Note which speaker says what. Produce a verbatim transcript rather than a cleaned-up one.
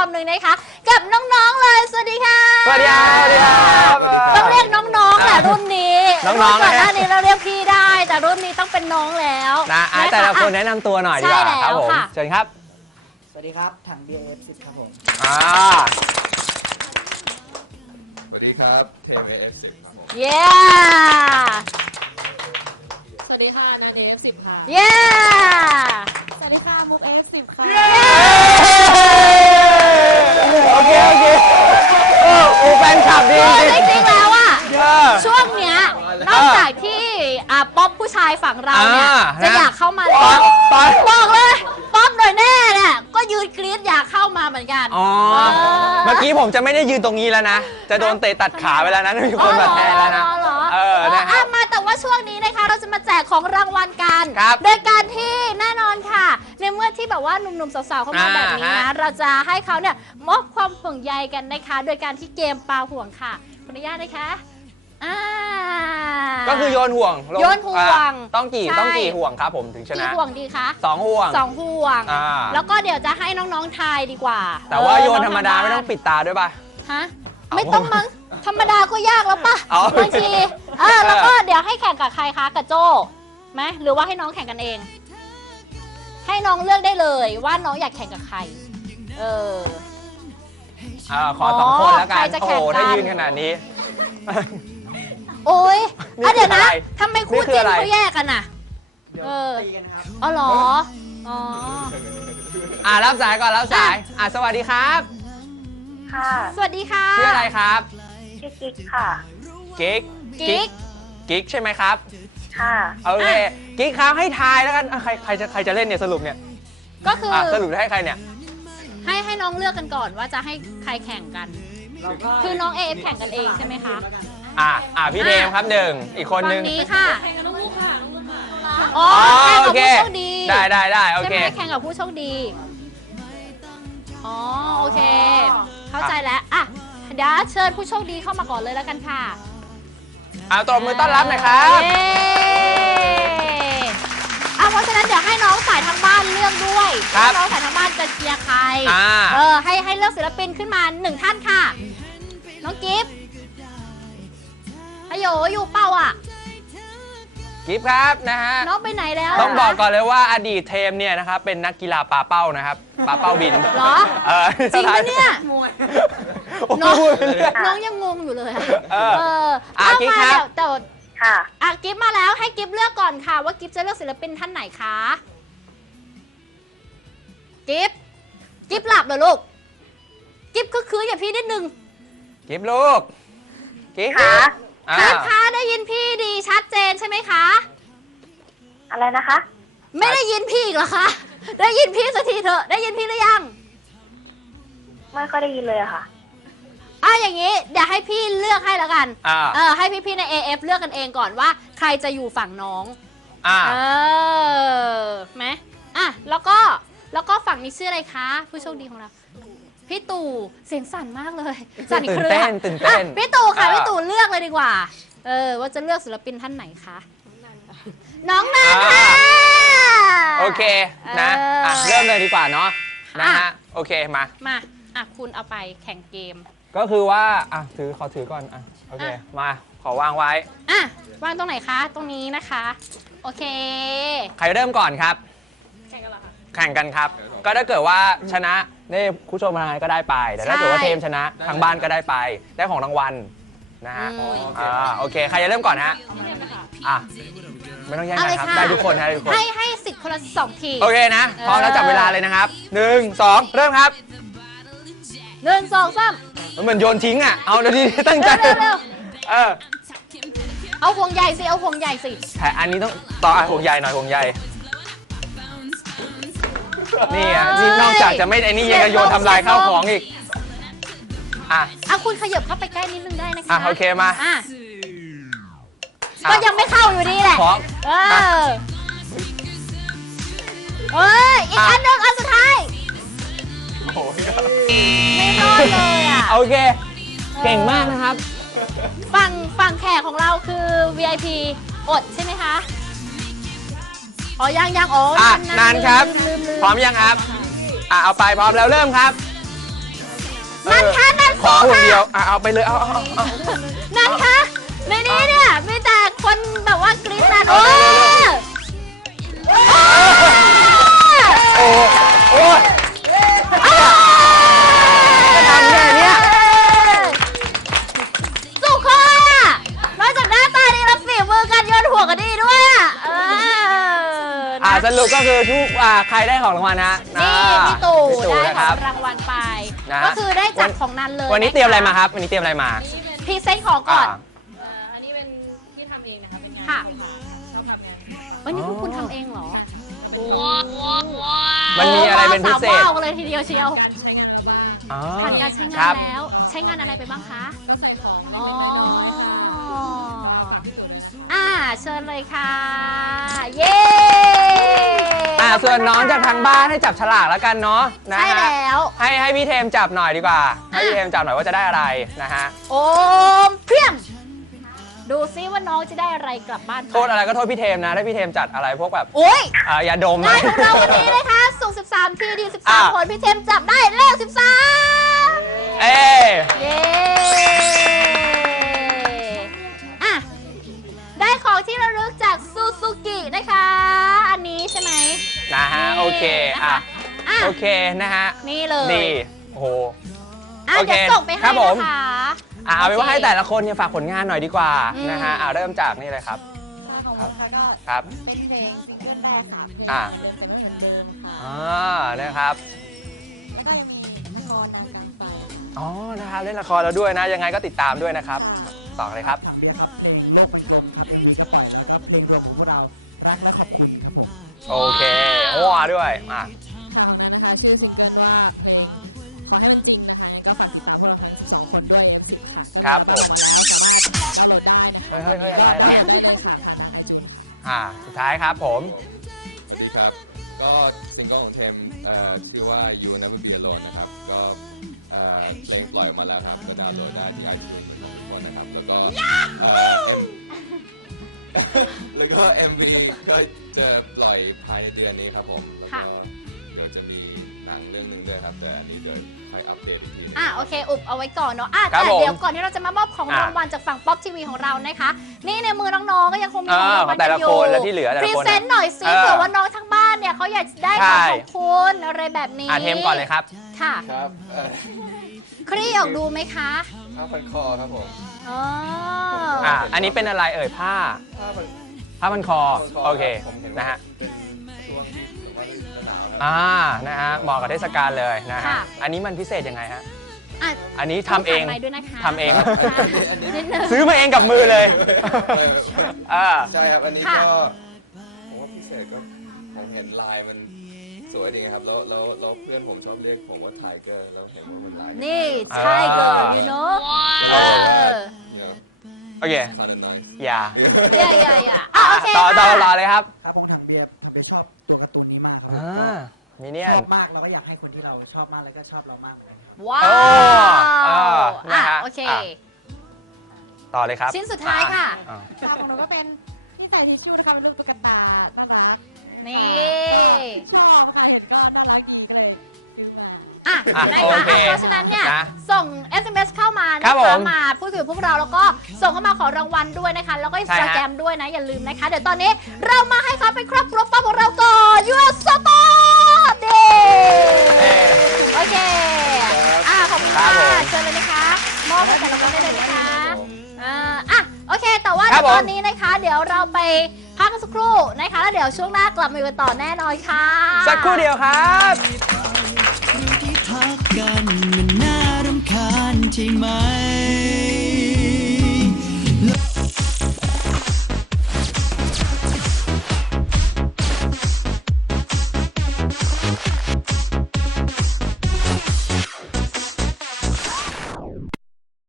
Speaker 1: อบหนึ่งนะคะกับน้องๆเลยสวัสดีค่ะ
Speaker 2: สวัสดีครับสวัสดีครับ
Speaker 1: ต้องเรียกน้องๆแหละรุ่นนี้
Speaker 2: น้องๆ
Speaker 1: ก่อนหน้านี้เราเรียกพี่ได้แต่รุ่นนี้ต้องเป็นน้องแล้ว
Speaker 2: นะแต่ละคนแนะนำตัวหน่อยดีกว่าครับผมเชิญครับ
Speaker 3: สวัสดีครับถัง บี เอฟ สิบครับผม
Speaker 2: อ่า
Speaker 4: สวัสดีครับเทม เอฟ สิบครับผม
Speaker 1: เย้
Speaker 5: สวัสดีค่ะนาเดีย เอฟ สิบ ค่ะ
Speaker 1: เย้
Speaker 5: สวัสดีค่ะมุก เอฟ สิบ ค่ะ
Speaker 2: โอเคโอเคโอ้โหแฟนคลับดี
Speaker 1: จริงๆแล้วอ่ะช่วงเนี้ยนอกจากที่อ่ะป๊อปผู้ชายฝั่งเราเนี่ยจะอยากเข้ามาแล้วบอกเลยป๊อปหน่อยแน่เนี่ยก็ยืนกรี๊ดอยากเข้ามาเหมือนกัน
Speaker 2: อ๋อเมื่อกี้ผมจะไม่ได้ยืนตรงนี้แล้วนะจะโดนเตะตัดขาไปแล้วนะมีคนมาแทนแล้วนะ
Speaker 1: เออนะมาแต่ว่าช่วงนี้นะคะเราจะมาแจกของรางวัลกันโดยการที่แน่นอนค่ะในเมื่อที่แบบว่าหนุ่มๆสาวๆเข้ามาแบบนี้นะเราจะให้เขาเนี่ยมอบความห่วงใยกันนะคะโดยการที่เกมปาห่วงค่ะขออนุญาตนะคะ
Speaker 2: ก็คือโยนห่วง
Speaker 1: โยนห่วง
Speaker 2: ต้องกี่ต้องกี่ห่วงครับผมถึงชนะ
Speaker 1: กี่ห่วงดีคะ
Speaker 2: สองห่วง
Speaker 1: สองห่วงแล้วก็เดี๋ยวจะให้น้องๆทายดีกว่า
Speaker 2: แต่ว่าโยนธรรมดาไม่ต้องปิดตาด้วยป่ะ
Speaker 1: ฮะไม่ต้องมั้งธรรมดาก็ยากแล้วป่ะบางทีเออแล้วก็เดี๋ยวให้แข่งกับใครคะกับโจ้ไหมหรือว่าให้น้องแข่งกันเองให้น้องเลือกได้เลยว่าน้องอยากแข่งกับใครเออ
Speaker 2: ขอสองคนแล้วกันโอ้โหถ้ายืนขนาดนี้
Speaker 1: โอ้ยอ่ะเดี๋ยวนะทำไมคู่จิ้นเขาแยกกันน่ะเอออ๋อเหรออ๋อ
Speaker 2: อ่ารับสายก่อนรับสายอ่าสวัสดีครับ
Speaker 6: ค่ะ
Speaker 1: สวัสดีค่ะ
Speaker 2: ชื่ออะไรครับ
Speaker 6: ชื่อกิ๊กค่ะ
Speaker 2: กิ๊ก
Speaker 1: กิ๊ก
Speaker 2: กิ๊กใช่ไหมครับ
Speaker 6: ค่ะ
Speaker 2: โอเคกิ๊กครับให้ทายแล้วกันใครใครจะใครจะเล่นเนี่ยสรุปเนี่ย
Speaker 1: ก็คือ
Speaker 2: สรุปให้ใครเนี่ย
Speaker 1: ให้ให้น้องเลือกกันก่อนว่าจะให้ใครแข่งกันคือน้อง เอ เอฟ แข่งกันเองใช่ไหมคะ
Speaker 2: อ่าอ่าพี่เดมครับหนึ่งอีกคนนึง
Speaker 1: ฝั่งนี้ค่ะ
Speaker 5: แข่งกับน้องมุกค่ะน้องมุกค่ะ
Speaker 1: อ๋อแข่งกับผู้โชคดี
Speaker 2: ได้ได้ได้โอเค
Speaker 1: ใช่ไหมแข่งกับผู้โชคดีอ๋อโอเคเข้าใจแล้วอ่ะเดี๋ยวเชิญผู้โชคดีเข้ามาก่อนเลยแล้วกันค่ะ
Speaker 2: เอาตบมือต้อนรับหน่อยครับ
Speaker 1: เอาเพราะฉะนั้นเดี๋ยวให้น้องสายทางบ้านเลือกด้วยน้องสายทางบ้านจะเชียร์ใครเออให้ให้เลือกศิลปินขึ้นมาหนึ่งท่านค่ะน้องกิฟต์ฮัลโหลอยู่เปล่าอ่ะ
Speaker 2: กิฟต์ครับนะฮะ
Speaker 1: น้องไปไหนแล้ว
Speaker 2: ต้องบอกก่อนเลยว่าอดีตเทมเนี่ยนะครับเป็นนักกีฬาปาเป้านะครับปาเป้าบิน
Speaker 1: เหรอ
Speaker 2: เออ
Speaker 1: จริงปะเนี่ยน้องน้องยังงงอยู่เลยเออเอามาแล้วแต่
Speaker 6: ค่ะ
Speaker 1: อ่ะกิฟต์มาแล้วให้กิฟต์เลือกก่อนค่ะว่ากิฟต์จะเลือกศิลปินท่านไหนคะกิฟต์กิฟต์หลับเหรอลูกกิฟต์คือคืออย่าพี่นิดนึง
Speaker 2: กิฟต์ลูก
Speaker 6: กิฟต์ค่ะ
Speaker 1: กิฟต์คะได้ยินพี่ดีชัดเจนใช่ไหมคะ
Speaker 6: อะไรนะคะ
Speaker 1: ไม่ได้ยินพี่อีกเหรอคะได้ยินพี่สักทีเถอะได้ยินพี่หรือยัง
Speaker 6: ไม่ค่อยได้ยินเลยอะค่ะ
Speaker 1: อ่ะอย่างนี้เดี๋ยวให้พี่เลือกให้แล้วกันเออให้พี่ๆใน เอ เอฟ เลือกกันเองก่อนว่าใครจะอยู่ฝั่งน้อง
Speaker 2: อ่า
Speaker 1: เออไหมอ่ะแล้วก็แล้วก็ฝั่งนี้ชื่ออะไรคะผู้โชคดีของเราพี่ตู่เสียงสั่นมากเลยสั่นอีกเครื่อง
Speaker 2: ตื่นเต้นตื่นเต้น
Speaker 1: พี่ตู่ค่ะพี่ตู่เลือกเลยดีกว่าเออว่าจะเลือกศิลปินท่านไหนคะน้องนันค่ะ
Speaker 2: โอเคนะเริ่มเลยดีกว่าเนาะนะฮะโอเคมา
Speaker 1: มาอ่ะคุณเอาไปแข่งเกม
Speaker 2: ก็คือว่าอ่ะถือขอถือก่อนอ่ะโอเคมาขอวางไว้
Speaker 1: อ่ะวางตรงไหนคะตรงนี้นะคะโอเค
Speaker 2: ใครเริ่มก่อนครับ
Speaker 5: แข่งกันเหรอคะ
Speaker 2: แข่งกันครับก็ถ้าเกิดว่าชนะนี่ผู้ชมทางไหนก็ได้ไปแต่ถ้าเกิดว่าเทมชนะทางบ้านก็ได้ไปได้ของรางวัลนะฮะอ่าโอเคใครจะเริ่มก่อนฮะอ่ะไม่ต้องแย่งกันครับได้ทุกคนให้ทุกคน
Speaker 1: ให้ให้สิทธิ์คนละสองที
Speaker 2: โอเคนะพร้อมแล้วจับเวลาเลยนะครับหนึ่งสองเริ่มครับ
Speaker 1: หนึ่งสองสาม
Speaker 2: มันเหมือนโยนทิ้งอ่ะเอาเดี๋ยวนี้ตั้งใจ
Speaker 1: เร็ว
Speaker 2: เออ
Speaker 1: เอาห่วงใหญ่สิเอาห่วงใหญ่สิ
Speaker 2: แต่อันนี้ต้องต่อห่วงใหญ่หน่อยห่วงใหญ่นี่อ่ะนี่นอกจากจะไม่ไอ้นี่ยังจะโยนทำลายข้าวของอีกอ่ะ
Speaker 1: อ่ะคุณขยับเข้าไปใกล้นิดนึงได้นะคะ
Speaker 2: อ่ะโอเคมา
Speaker 1: อ่ะก็ยังไม่เข้าอยู่ดีแหละเออเอ้ยอีกอันหนึ่งอันสุดท้ายไม่รอดเลยอ่ะ
Speaker 2: โอเคเก่งมากนะครับ
Speaker 1: ฝั่งฝั่งแขกของเราคือ วี ไอ พี อดใช่ไหมคะอ๋อยังยังอ๋อน
Speaker 2: านครับพร้อมยังครับอ่ะเอาไปพร้อมแล้วเริ่มครับ
Speaker 1: นั่นคะนั่น
Speaker 2: ขอ
Speaker 1: สู้
Speaker 2: หุ่น
Speaker 1: ค่ะ
Speaker 2: เดียวอ่ะเอาไปเลยเอาเอาเอา
Speaker 1: นั่นคะในนี้เนี่ยมีแต่คนแบบว่ากรี๊ดกันโอ้
Speaker 2: โอ้โอ้จะทำไงเนี่ย
Speaker 1: สุดค่ะนอกจากหน้าตาดีแล้วฝีมือการโยนหัวก็ดีด้วยอ่ะเออ
Speaker 2: อ่า
Speaker 1: นะ
Speaker 2: สรุปก็คือทุกอ่าใครได้ของรางวัลนะ
Speaker 1: นี่
Speaker 2: อ่า
Speaker 1: พี่ตู่
Speaker 2: พี่ตู่
Speaker 1: ได้
Speaker 2: นะ
Speaker 1: ข
Speaker 2: ค
Speaker 1: อ
Speaker 2: รับ
Speaker 1: งรางวัลไป
Speaker 2: นะ
Speaker 1: ก็คือได้จากของนั้นเลย
Speaker 2: วันนี้เตรียมอะไรมาครับวันนี้เตรียมอะไรมา
Speaker 1: พรีเซนต์ของก่อน
Speaker 2: อ่า
Speaker 5: อันนี้เป็นที่ทำเองนะคะ เป็นงาน
Speaker 1: ค่ะ
Speaker 5: ชอบทำงาน
Speaker 1: วันนี้พวกคุณทำเองเหรอ
Speaker 2: มันมีอะไรเป็นพิเศษ
Speaker 1: สาวว้าวกันเลยทีเดียวเชียว
Speaker 5: การใช้งานเอาบ้าง
Speaker 2: อ๋อ
Speaker 1: ผ่านการใช้งา
Speaker 2: ครั
Speaker 1: น
Speaker 2: บ
Speaker 1: แล้ว ใช้งานอะไรไปบ้างคะ
Speaker 5: ก็ใส่ของ
Speaker 1: อ๋อ อ่า เชิญเลยค่ะ เย้
Speaker 2: อ่าส่วนน้องจากทางบ้านให้จับฉลากแล้วกันเนาะนะ
Speaker 1: ใช่
Speaker 2: ฮะ
Speaker 1: แล้ว
Speaker 2: ให้ให้พี่เทมจับหน่อยดีกว่า ให้
Speaker 1: อ่ะ
Speaker 2: พี่เทมจับหน่อยว่าจะได้อะไรนะฮะ
Speaker 1: โอมเพียงดูซิว่าน้องจะได้อะไรกลับบ้านไป
Speaker 2: โทษอะไรก็โทษพี่เทมนะถ้าพี่เทมจัดอะไรพวกแบบ
Speaker 1: โอ้ย
Speaker 2: อ่ายาดม
Speaker 1: งานของเราวันนี้นะคะสุ่มสิบสามทีดีสิบสาม
Speaker 2: อ่ะ
Speaker 1: คนพี่เทมจับได้เลขสิบสาม
Speaker 2: เอ้
Speaker 1: เย้อ่ะได้ของที่ระลึกจากซูซูกินะคะ อันนี้ใช่ไหม
Speaker 2: นะฮะโอเคอ่ะ
Speaker 1: อ่ะ
Speaker 2: โอเคนะฮะ
Speaker 1: นี่เลย
Speaker 2: ดีโอ้โห
Speaker 1: อ่ะ
Speaker 2: โอเค
Speaker 1: เดี๋ยวส่งไป
Speaker 2: ครั
Speaker 1: ให้
Speaker 2: บผม
Speaker 1: นะคะ
Speaker 2: อ่ะเอาเป็นว่า
Speaker 1: โอเค
Speaker 2: ให้แต่ละคนเนี่ยฝากผลงานหน่อยดีกว่า
Speaker 1: อืม
Speaker 2: นะฮะอ่ะเริ่มจากนี่เลยครับครับครับอ่ะอ่านะครับอ๋อนะครับเล่นละครแล้วด้วยนะยังไงก็ติดตามด้วยนะครับต่อเลยครับ
Speaker 3: ถามด้วยครับเพลงโลกมันกลมครับมีสปอร์ตนะครับเพลงรวมของพวกเรารักและขอบคุณครับผม
Speaker 2: โอเคโอ้ด้วยอ่ะ
Speaker 5: ชื่อซิงเกิลว่าเพลงเขาให้จริงก็ฝากติดตามพวกคนด้วย
Speaker 2: ครับผม
Speaker 5: ก็เลยได้นะ
Speaker 2: เฮ้ยเฮ้ยเฮ้ยอะไรอะไรอ่าสุดท้ายครับผม
Speaker 4: สวัสดีครับ ก็ซิงเกิลของเทมเอ่อชื่อว่า You Never Be Alone นะครับ ก็เอ่อเพลงปล่อยมาแล้วครับจะดาวน์โหลดได้ที่ iTunes ของทุกคนนะครับ แล้วก็เอ่อแล้วก็ เอ็ม วี ก็จะปล่อยภายในเดือนนี้ครับผมแล้ว
Speaker 1: ค่ะ
Speaker 4: ก็เดี๋ยวจะมีหนังเรื่องหนึงด้วยครับ แต่อันนี้เดี๋ยวค่อยอัปเดตอีกทีนึง
Speaker 1: อ่ะโอเค อุบเอาไว้ก่อนเนาะอ่ะ
Speaker 2: ครับ
Speaker 1: แต่
Speaker 2: ผม
Speaker 1: เดี๋ยวก่อนที่เราจะมามอบของ
Speaker 2: อ่ะ
Speaker 1: รางวัลจากฝั่งป๊อปทีวีของเรานะคะ นี่ในมือน้องๆก็ยังคงมีของรางวัล
Speaker 2: เออของแต่ละ
Speaker 1: อยู่
Speaker 2: คนและที่เหลือแต่ละ
Speaker 1: พรี
Speaker 2: คน
Speaker 1: เซนต์หน่อยสิ
Speaker 2: เออ
Speaker 1: เผื่อว่าน้องทั้งบ้านเนี่ยเขาอยากจะได้ของ
Speaker 2: ใช่
Speaker 1: ของคุณอะไรแบบนี้
Speaker 2: อ่ะเทมก่อนเลยครับ
Speaker 1: ค่ะ
Speaker 4: ครับเอ่อ
Speaker 1: คลี่ออกดูไหมคะ
Speaker 4: ผ้าพันคอครับผม
Speaker 1: อ๋อ
Speaker 2: อ่ะอันนี้เป็นอะไรเอ่ยผ้า
Speaker 4: ผ้าพัน
Speaker 2: ผ้าพันคอ
Speaker 4: ผ้าพันคอ
Speaker 2: โอเค
Speaker 4: ผมเห็น
Speaker 2: นะฮะ
Speaker 4: เป็นช่วงที่แบบว่าฤดูหนาว
Speaker 2: อ่านะฮะเหมาะกับเทศกาลเลยนะฮะ
Speaker 1: ค่ะ
Speaker 2: อันนี้มันพิเศษยังไงฮะ
Speaker 1: อ่ะ
Speaker 2: อันนี้ทำเอง
Speaker 1: ต้สั่ไมค์ด้วยนะคะ
Speaker 2: ทำเอง
Speaker 1: ค่ะนิดนึง
Speaker 2: ซื้อมาเองกับมือเลยอ่า
Speaker 4: ใช่ครับ อันนี้
Speaker 1: ค่ะ
Speaker 4: ก็ผมว่าพิเศษก็ผมเห็นลายมันสวยดีครับ แล้วแล้วแล้วเพื่อนผมชอบเรียกผมว่าไทเกอร์แล้วเห็นว่ามันลาย
Speaker 1: นี่ใช่เกิร์ล you know เออ
Speaker 4: เนี่ย
Speaker 2: โอเค
Speaker 4: ซาดานไนส์
Speaker 2: อย่า
Speaker 1: อย่าอย่าอย่าอ่ะโอเค
Speaker 2: ต่อต่อ
Speaker 1: ค่ะ
Speaker 2: ต่อเลยครับ
Speaker 3: ครับผมทางเบียร์ผมจะชอบตัวการ์ตูนนี้มากครับ
Speaker 2: อ่ามิเนีย
Speaker 3: ช
Speaker 2: น
Speaker 3: อบมากแล้วก็อยากให้คนที่เราชอบมากเลยก็ชอบเรามากเหมือนกันครับ
Speaker 1: ว้า
Speaker 2: โอ้
Speaker 1: ว
Speaker 2: อ่านะ
Speaker 1: อ่ะ
Speaker 2: ฮะ
Speaker 1: โอเค
Speaker 2: อ่ะ ต่อเลยครับ
Speaker 1: ชิ้นสุดท้ายค่ะ
Speaker 2: อ่า
Speaker 5: ของหนูก็เป็นที่ใส่ทิชชู่นะคะเป็นรูปตุ๊กตาน่ารัก
Speaker 1: นี่
Speaker 5: ชอบค่ะเห็นก็น่ารักดีเลย
Speaker 1: อ่ะ
Speaker 2: อ่ะ
Speaker 1: นะ
Speaker 2: โอ
Speaker 1: คะ
Speaker 2: เค
Speaker 1: อ่ะเพราะฉะนั้นเนี่ย
Speaker 2: นะ
Speaker 1: ส่ง เอส เอ็ม เอส เข้ามา
Speaker 2: ครั
Speaker 1: นะ
Speaker 2: บผ
Speaker 1: คะ
Speaker 2: ม
Speaker 1: มาพูดคุยกับพวกเราแล้วก็ส่งเข้ามาขอรางวัลด้วยนะคะ แล้วก็อินสตาแกรมด้วยนะ อย่าลืมนะคะ เดี๋ยวตอนนี้เรามาให้เขาเป็นครอบครัวป๊อปของเราก่อนยูสสปอร์ตเด
Speaker 2: เอ้ย
Speaker 1: โอเค อ่ะขอบคุณ
Speaker 2: ครั
Speaker 1: ค่ะ
Speaker 2: บผม
Speaker 1: เชิญเลยนะคะ มอบให้แต่ละคนได้เลยนะคะอ่าอ่ะโอเค แต่ว่า
Speaker 2: ครับ
Speaker 1: เดี๋ยวตอน
Speaker 2: ผม
Speaker 1: นี้นะคะ เดี๋ยวเราไปพักกันสักครู่นะคะ แล้วเดี๋ยวช่วงหน้ากลับมาอยู่กันต่อแน่นอนค่ะ
Speaker 2: สักครู่เดียวครับ
Speaker 7: ที่พักกันมันน่ารำคาญใช่ไหม